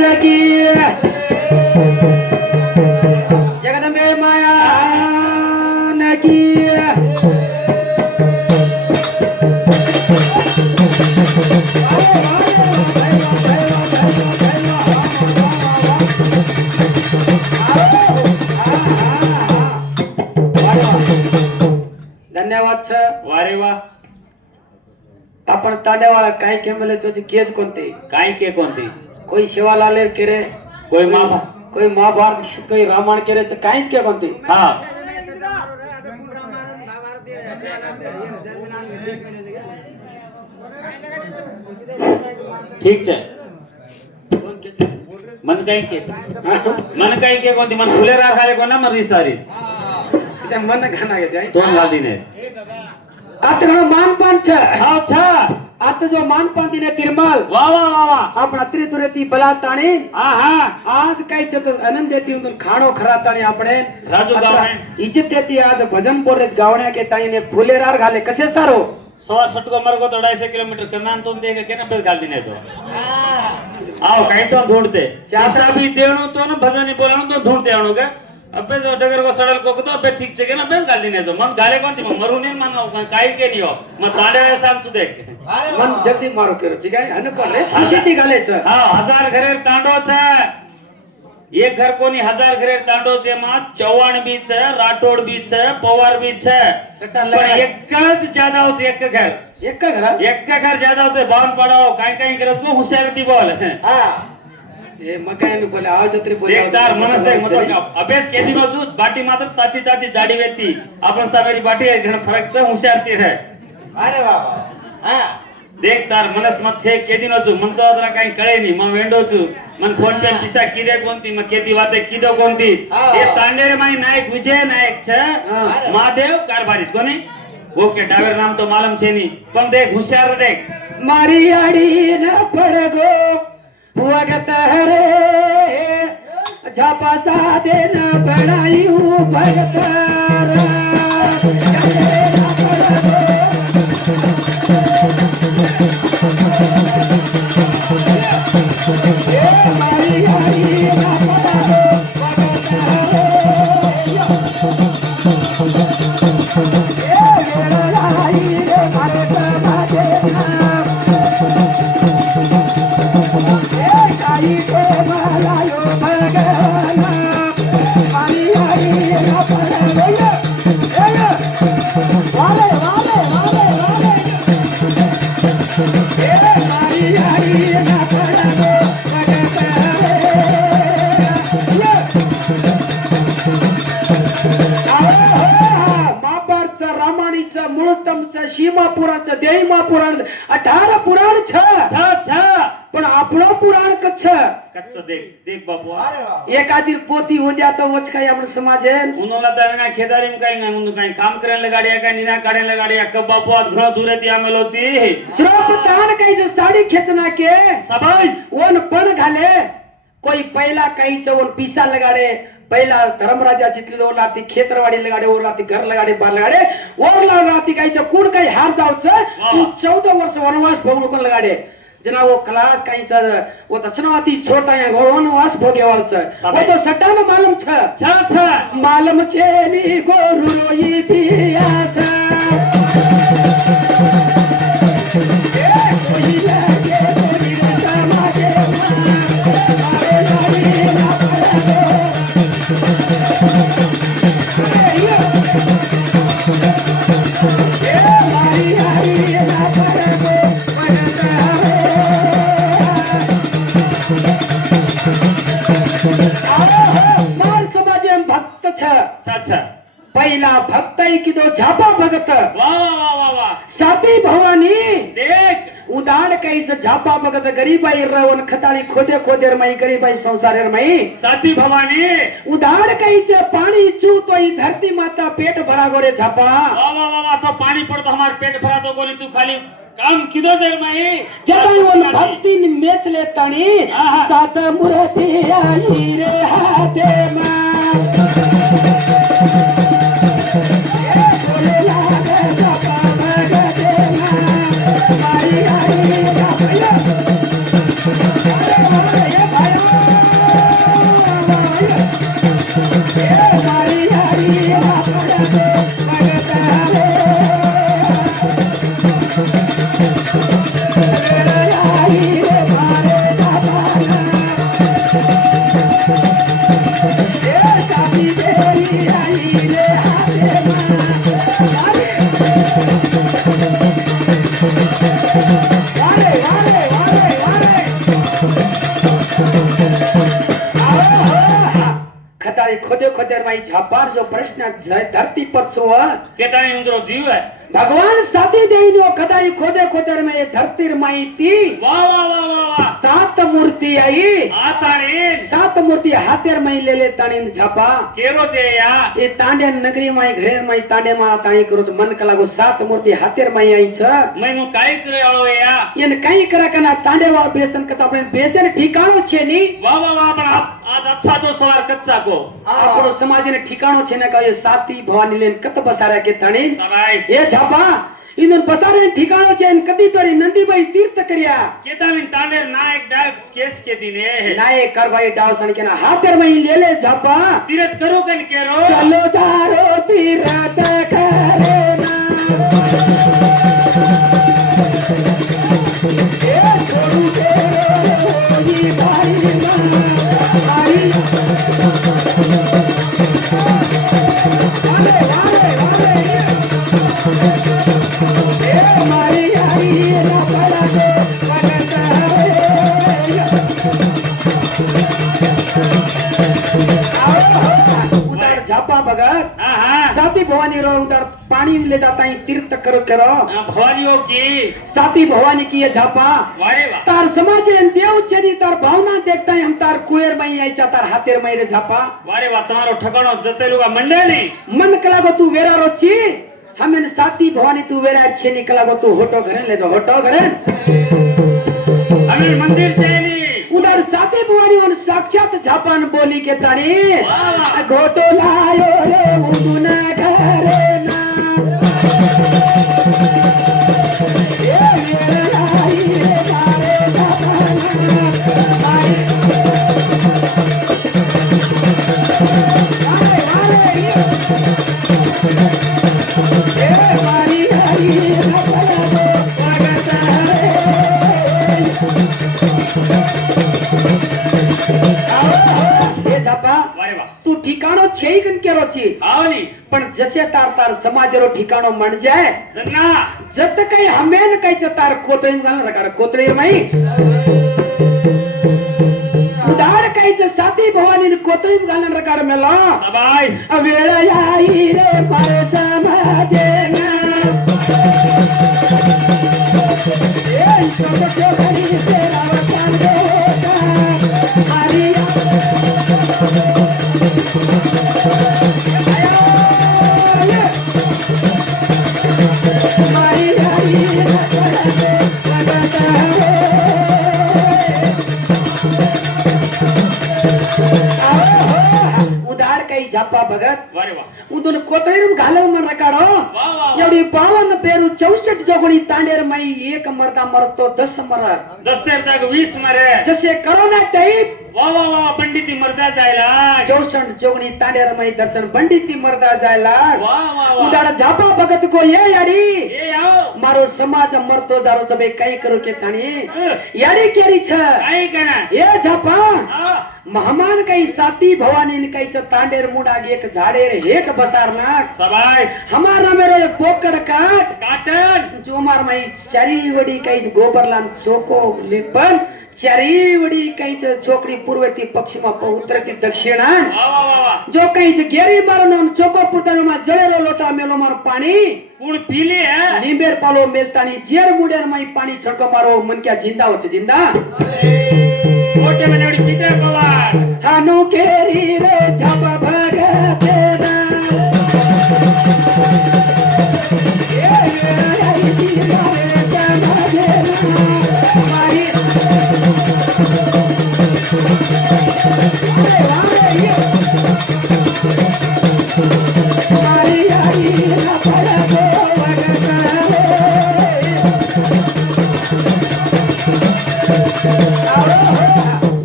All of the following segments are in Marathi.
महाराज की जगदंबे माया की धन्यवाद सर. वारे वा. आपण तांड्यावाळा काय केमलेचो केस कोणते काय के कोणती कोई शिवालाल केरे कोई मामा कोई महाभारत कोई रामायण केरेच काहीच के कोणते हा ठीक છે मन काही के कोणती मन फुले राखाले कोणा मरी सारी त्या मन घाना घ्यायचे दोन घालीने आता घणं मानपान छ हा छा आता जो मानपान दिने तिरमाल वा वा वा वा आपण अत्री तुरेती बला ताणी हा हा आज काही चत आनंद येती उन खाणो खरा ताणी आपण राजू गावणे इज्जत येती आज भजन बोरेच गावण्या के ताईने फुलेरार घाले कसे सारो सवा सटको मरगो तो 250 किलोमीटर कनान तो देगा केना पे घाल दिने तो आओ काही तो ढूंढते चासा भी देणो तो न भजनी बोलाणो तो ढूंढते आणो का अबे जो डगर को सडल को तो अबे ठीक छे ना बे घाल दिने तो मन गाले कोणती मग मरू ने मन काही के नियो मग ताड्या सांग तू देख मन जल्दी मारो केरो ठीक आहे अन कोले खुशीती घालेच हा 1000 घरे तांडो छ एक घर कोनी 1000 घरे तांडो छे मा चव्हाण बी छ राठोड बी छ पवार बी छ पण एकच ज्यादा होते एक घर ज्यादा होते बावन पडाओ काय करत को हुशारती बोल हा ए मकाय बोले आवाज तरी बोले एक दार मनस देख मतलब अभ्यास केली नजू बाटी मात्र ताती ताती जाडी वेती आपण सावेरी बाटी आहे घण फरक छ हुशारती है अरे बाबा हा देख तार मनस मत छे केदी नजू मन तो जरा काही कळे नाही मग वेंडो छु मन फोन पे पिसा किदे कोणती मग केती वाते किदो कोणती हे तांडेरे माई नायक विजय नायक छ महादेव कारभारीस कोणी ओके डावर नाम तो मालूम छे नी पण देख होशियार देख मारी आड़ी न पड़गो वगत हरे झापा सा देन बनाई हूँ भगत सीमा पुराण देईमा पुराण 18 पुराण छ पण आपलं पुराण कच्छ देख देख बाबू एखादी पोती उद्या तर वच काही आपण समाज आहे उन्होंने दाना खेदारी में काही उन्होंने काही काम करने लगाड़िया काही निना काढने लगाड़िया कब बापू आज घणो दूर ती आमेलोची द्रोप तान काही से साड़ी खेचना के सबाई ओन पण घाले कोई पहिला काही चवन पिसा लगाडे पहिला धर्मराजा चितली ओरलाती खेतरवाडी लगाडे ओरलाती घर लगाडे बार लगाडे ओरलाती काहीच कुण काही हार जावच तू 14 वर्ष वनवास भोगणू कोण लगाडे जना वो क्लास काहीच वो तसनवाती छोटा या वनवास भोगेवालच वो तो सटान मालूम छ मालूम छे नी गोरु रोई पियास पहिला भक्त की दो झापा भगत साती भवानी देख उदान कैस झापा भगत गरीबाई रवन खताळी खोदे खोदेर माई गरीबाई संसारेर माई साती भवानी उदान कैस पानी चू तो ई धरती माता पेट भरा गोरे झापा वाह वाह वाह तो पानी पड़ तो हमार पेट भरा तो बोली तू खाली काम किदो देर माई जब वो भक्ति मेच ले तणी सात मूर्ति आई रे हाथे में खोदे खोदे माई झापार जो प्रश्न धरती पर छो केताणी उंदरो जीव है भगवान साथी देइनो कदाई खोदे खोदे में धरती माई थी वाह वाह वाह वाह वाह सात मूर्ति आई आताणी सात मूर्ति हातेर माई ले ताणी झापा केरो जे या ए तांडे नगरी माई घरे माई तांडे मा ताणी करो मन कलागो सात मूर्ति हातेर माई आई छ मैनू काई करे आलो या इन कई करा कना तांडे वा बेसन कचा अपने बेसन ठिकाणो छे नी वाह वाह वाह पण आज अच्छा तो सवार कच्चा को આપણો સમાજને ઠીકાણો છે ને કહે સાતી ભવાની લેન કત બસાર્યા કે તણી सबाई એ ઝાપા ઇનન બસારે ઠીકાણો છે ને કદી તોરી નંદીભાઈ તીર્થ કર્યા केताणी तांडेर नायक डायक केस के दिने નાય કર ભાઈ ડાવસણ કે ના હાથર મઈ લે લે ઝાપા तीरथ करो कन केरो ચલો જારો તીરથ કરે ના એ છોડું તેરો હોઈ ભાઈ ના ભાઈ उधर झापा भगत हाँ हाँ साथी भवानी रो उधर पानी में ले जाता ही तीर्थ करो करो भवानियों की साथी भवानी की ये झापा वारे वाह तार समाज देव चरी तार भावना देखता है हम तार कुएर मई आई चा तार हाथेर मई रे झापा वारे वाह तुम्हारो ठकाणो जतेलू का मंडली मन कला गो तू वेरा रोची हमें साथी भवानी तू वेरा छे निकला गो तू होटो घरे ले जो होटो घरे हमें मंदिर चाहिए उधर साथी भवानी और साक्षात झापान बोली के तानी वाह घोटो लायो रे उदुना घरे ना ए मेरा लाई रे मारे झापाना आए ए मारी आई झापाना स्वागत है झापा वारे वाह तू ठिकाणो छे कन केरो छी आवनी पण जसे तार तार समाजरो ठिकाणो म्हण जाय जन्ना जत काही हमेन काही तार कोतळी घालून रकार कोतळी माई उदार काही साथी भवानी कोतळी घालून रकार मेला सबाई वेळ याई रे मारे समाजे ना ए सोबत घरी तेरा वचन देता हरी उदार काही झापा भगत वारे वाह उदून कोतळीरून घालव मन रकाडो वाह वाह एवढी 52 पेरू 64 जोगणी तांडेर माई एक मरता मरतो 10 मर दस्तेर तक 20 मरे जसे करोना टाईप वाह वाह वाह पंडिती मरदा जायला 64 जोगणी तांडेर माई दर्शन पंडिती मरदा जायला वाह वाह वाह उदार झापा भगत को ये यारी ए आओ मारो समाज मरतो जारो सबे कई करो के ताणी यारी केरी छ आई कना ये झापा आ महमान काही साथी भवानी काहीच तांडेर मुडाग एक झाडेर एक बसारना सबाई हमारा मेरो एक पोकड काट काटन जोमार माई चारी वडी काही गोबरला चोको लिपन चारी वडी काही चोकडी पूर्वेती पश्चिमा उत्तरती दक्षिणा वाह वाह वाह वाह जो काही गेरी मारन चोको पुतळमा जळेरो लोटा मेलो मार पाणी कौन पीले है लिंबेर पालो मेलतानी जेर मुडेर माई पाणी छडको मारो मन क्या जिंदा होचे जिंदा मोटे में नेवडी पित्रे पवार हानु केरी रे झाप भगते ना ए आई ती मारे जाना देना मारी मारी आई ना पड़ा तो वगता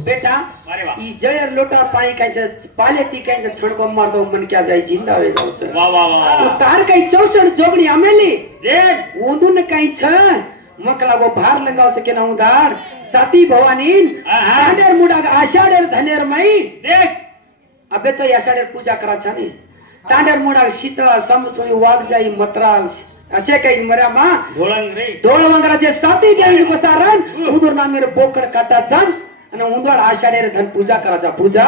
बेटा वारे वाह ई जयर लोटा पाणी कायचं पाले ती कायचं छडको मारतो मन क्या जाई जिंदा होई जाऊच वाह वाह वाह तार काही 64 जोगणी अमेली देख उदून काही छ मकला गो भार लंगावच के ना उदार साती भवानी आषाढेर मुडाग आषाढेर धनेर मई देख अबे तो आषाढेर पूजा कराचा नी तांडेर मुडाग शीतळा समसोई वागजाई मतराल असे काही मर्या मा ढोळंग रे धोळ वंगराचे साती देवी बसारण उदूर ना मेरे पोकड काटाचा आणि उंदवाड आषाढेर धन पूजा कराचा पूजा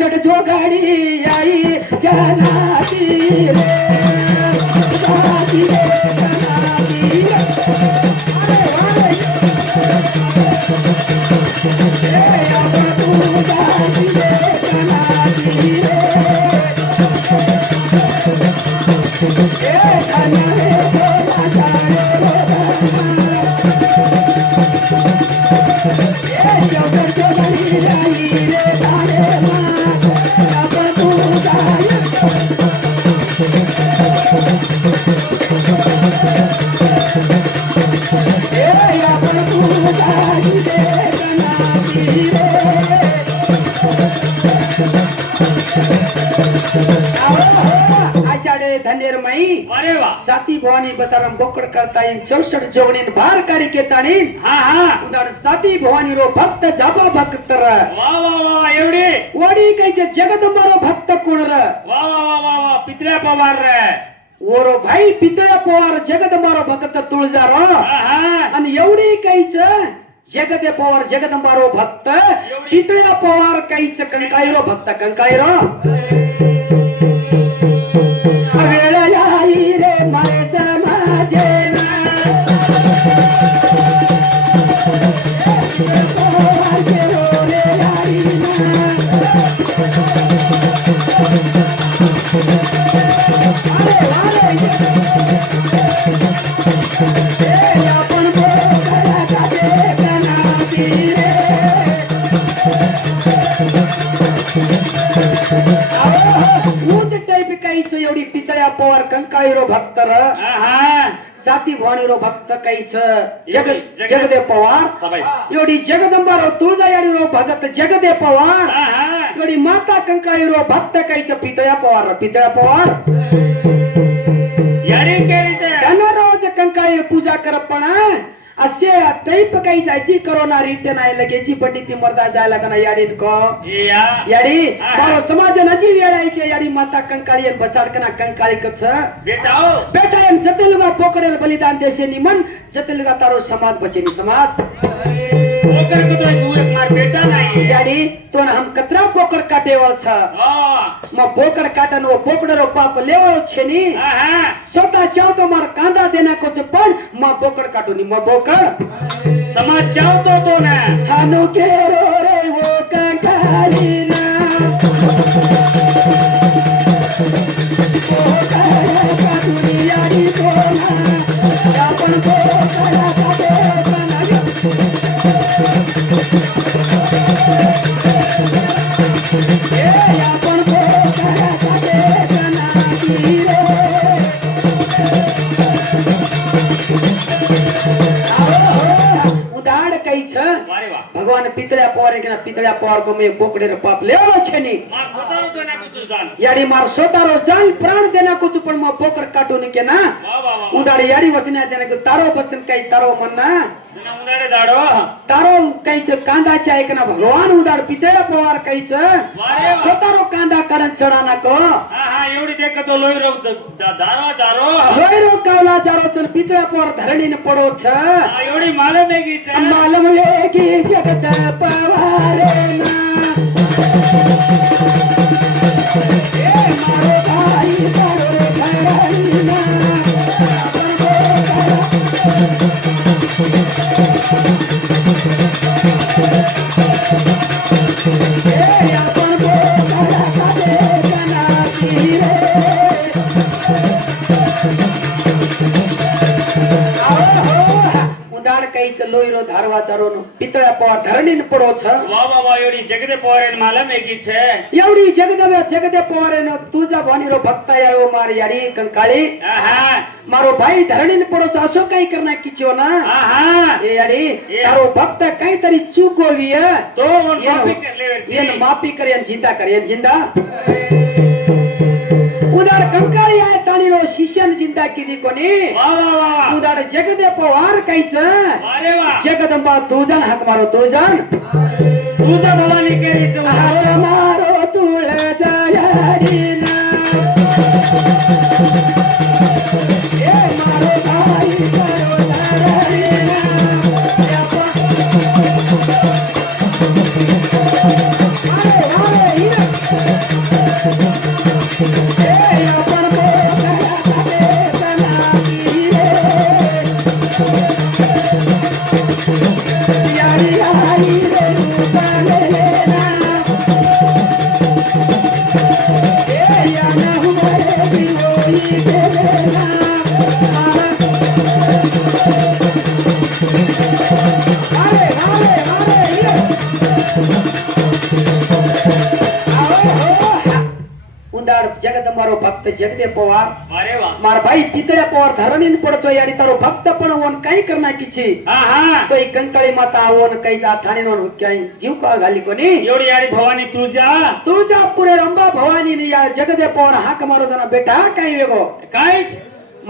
चौसठ जो गाडी आई जनाती रे जाती रे जनाती रे आपण तू जाती रे जनाती रे धन्य रे बोला जाणे चौसठ जो गाडी आई रे धारे आपण तू जाय आपण तू जाई रे जनाती रे आषाढे धन्यरमाई अरे वा साती भवानी बसाराम बोकड करता येईल 64 जोगणीन भार काढी केतानी हा हा उदाहरण साती भवानी रो भक्त जाबा भक्त वा वा वा एवढी वडी कैचे जगदंबारो भक्त कोण र वा वा वा वा वा पित्र्या पवार रे ओरो भाई पितळा पवार जगदंबारो भक्त तुळजारो हा हा आणि एवढी कैच जगदे पवार जगदंबारो भक्त पितळा पवार कैच कंकाळीरो भक्त कंकाळीरो वेळ याई रे माय समाजे एवढी पितळ्या पवार कंकाळीरो भक्त र हा हा साती भवानीरो भक्त काहीच एवढी जगदे पवार सबाई एवढी जगदंबारो तुळजायाडीरो भगत जगदे पवार हा हा एवढी माता कंकाळीरो भक्त काहीच पितळ्या पवार पितळ्या पवार यारी केली ते त्यांना रोज कंकाळी पूजा करपणा असे तैप काही जायची करोना रिटर्न आहे लगेची पंडिती मर्दा जायला का याडीन को या याडी बारो समाज नजी वेळायचे याडी माता कंकाळी आणि बसाडकना कंकाळी कच बेटाओ बेटा एन जतेलुगा पोकडेल बलिदान देशे निमन जतेलुगा तारो समाज बचेनी समाज पोकर को तो एक मार बेटा नहीं याडी तो हम कतरा पोकर काटे वळ छ हा म पोकर काटन वो पोकड़रो पाप लेवो छेनी हा स्वतः चाव तो मार कांदा देना को पण म पोकड़ काटूनी म बोकर समाज चावतो तो ना हानु केरो रे वो कंकाली ना पोकर काटूनी याडी कोना आपण पोकर काटे बनायो आपण पोकर काटे बनाती रे उदाड काहीच वारे वा भगवान पितळ्या पवार के ना पितळ्या पवार को मैं पोकड़े रे पाप लेवो छेनी मार फटारो तो ना कुछ जान याडी मार सोतारो जान प्राण देना कुछ पण म पोकर काटून के ना वा वा वा उदाड याडी वसन्या देना को तारो बचन काही तारो म्हणना ना उन्हाळे दाडो तारो काहीच कांदाच्या ऐक ना भगवान उदाड पितळ्या पवार काहीच वारे वा सोतारो कांदा करन चढाना को हा हा एवढी देखतो लोई रो दारो दारो लोयरो कावला जारो चल पितळ्या पवार धरणीने पडो छ हा एवढी मालूम आहे की मालूम है कि जगत पवारे ना ए मारो भाई मारो धरणी ना ए अपन बोला काटे जनाती रे उदाड काहीच लोईरो धारवा चारोनो पितळ्या पवार धरणीन पडो छ वा वा वा एवढी जगदे पोरेन मालूम आहे की छे एवढी जगदे पवारेनो तुझा भानीरो भक्त आयो मार याडी कंकाळी हा हा मारो भाई धरणीन पडो छ असो काही करना किचो ना हा हा ए याडी तारो भक्त काहीतरी चूक होवी तो माफी कर ले येन माफी कर येन जिंदा कर येन जिंदा उदाड कंकाळी आहे ताणीरो शिष्यन जिंदा किदी कोणी वा वा वा उदाड जगदे पवार काहीच अरे वा जगदंबा तुळजान हाक मारो तुळजान तुझा भवानी केली चल हाक मारो तुळजा याडीना ए मारो भाई मारो धरणीना अरे अरे ઉંદાડ જગત મારો ભક્ત જગદે પવાર અરે વાહ માર ભાઈ પિતળે પવાર ધરણીને પડચો યારી તારો ભક્ત પણ ઓન કઈ કર નાખી છે હા હા તો એ કંકાળી માતા ઓન કઈ જા થાણીનો ક્યાંય જીવ કા ગાલી કોની એવડી યારી ભવાની તુલજા તુળજાપુરે અંબા ભવાની ની યાર જગદે પવાર હાક મારો જના બેટા કઈ વેગો કાઈ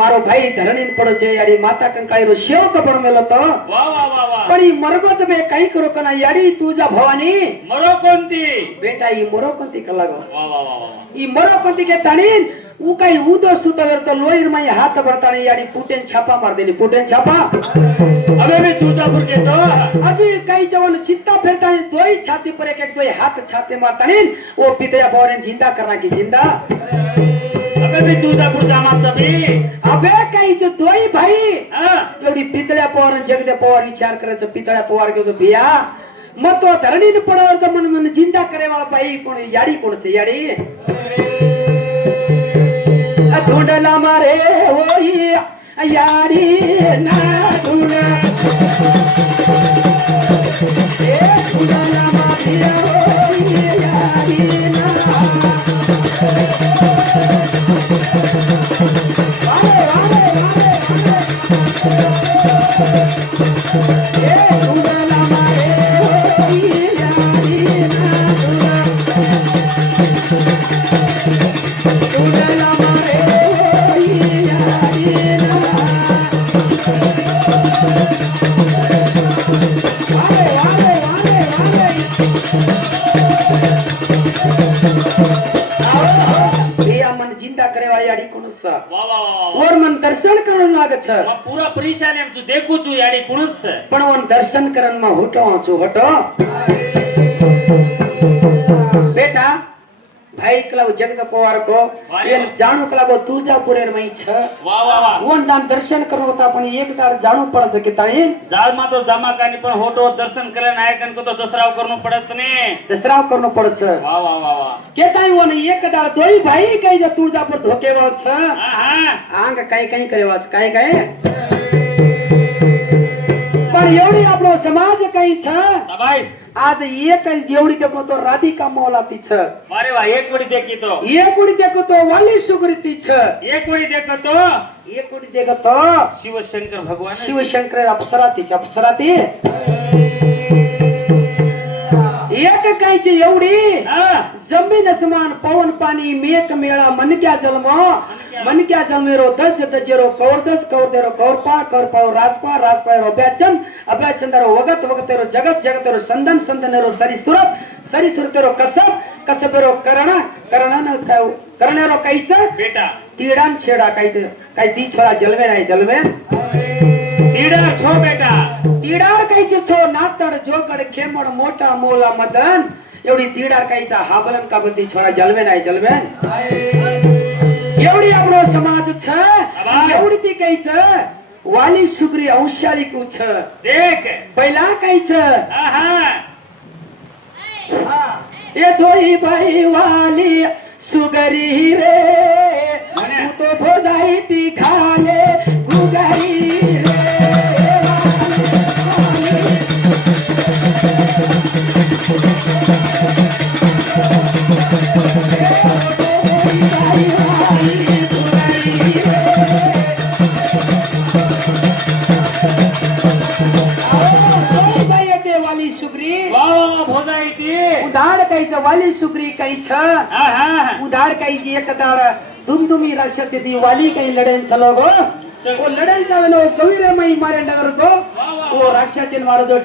મારો ભાઈ ધરણીને પડચો યારી માતા કંકાળી રો સેવક પણ મેલો તો વાહ વાહ વાહ વાહ પણ ઈ મરગો જ બે કઈ કરો કના યારી તુળજા ભવાની મરો કોંતી બેટા ઈ મોરો કંતી કલાગો વાહ વાહ વાહ વાહ ಈ ಮರೋ ಕೊಂತಿಗೆ ತಾಣೀನ್ ऊ काही ऊदो सुतो तो लोईर माई हाथ बरताणी याडी पुटेन छापा मार देनी पुटेन छापा अबे भी तुळजापूर घेतो अजी काही जवन चित्ता फिरताणी दोई छाती पर एक दोई हाथ छाते मारताणी ओ पितया पवारे जिंदा करना की जिंदा अबे भी तुळजापूर जामात तबी अबे काही जो दोई भाई हां एवढी पितळ्या पवार जगदे पवार विचार करायचं पितळ्या पवार घेतो बिया मग तो धरणीने पडावर तर मन जिंदा करेवा बाई कोण याडी कोणचे याडी धुंडला मारे होई यारी ना धुंड ए धुंडला मारे होई यारी ना वारे वारे वारे ए धुंडला मारे होई यारी ना धुंडला मारे जिंदा करे याडी कोणस वाह वाह वाह और मन दर्शन करण लागत छ मैं पूरा परेशान है तू देखू छु याडी कुणस पण वन दर्शन करण में होटो छु हटो बेटा भाई कलाव जगत पवार को एन जाणू कलागो तुळजापुरेर मई छ वाह वाह वाह वन दान दर्शन करो होता पण एक दार जाणू पडच के ताई जाल मा तो जमा कानी पण होटो दर्शन करे नायकन को तो दसराव करनो पडत ने दसराव करनो पडच वाह वाह वाह वाह के ताई वन एक दार दोई भाई कई जे तुळजापुर धोकेवा छ हां हां आंग काही काही करेवाच काय काय पण एवढी आपलो समाज काही छ सबाई आज एक एवढी देखो तो राधिका मौलाती छ मारे वाह एक वडी देखी तो एक उडी देखो तो वाली सुगरीती छ एक वडी देखो तो एक उडी देखो तो शिव शंकर भगवान शिवशंकर अप्सराती एक कायची एवढी हां जमीन असमान पवन पाणी मेक मेळा मनक्या जन्मेरो दज दजेरो कौरदस कौरदेरो कौरपा कौरपाओ राजपा राजपाओ अभ्याचंदरो वगत वगतेरो जगत जगतेरो संदन संदनेरो सरीसुरतेरो कसबेरो करणेरो काईच बेटा तीडान छेडा काईच काय ती छोरा जलवे नाही जलवे तीडा छो बेटा तीडार काईच छो नातड जोगड खेमड मोठा मोला मदन एवढी तीडार काईचा हाबलन काबलती छोरा जलवे नाही जलवे एवढी आपलो समाज छ एवढी ती काईच वाली सुग्री औषाली कु छ देख पहिला काईच हां ए दोई बाई वाली सुगरी रे तू तो भोजाई ती खाले गुगरी रे वाली सुग्री वाह भोजाई ती उदाड काहीच वाली सुग्री काही छ हां हां उदाड काही एक दाड दुमदुमी राक्षस ती वाली काही लढेन चलो गो ओ लढेन जावे नो कवीरे मई मारे नगर गो ओ राक्षस मारो जो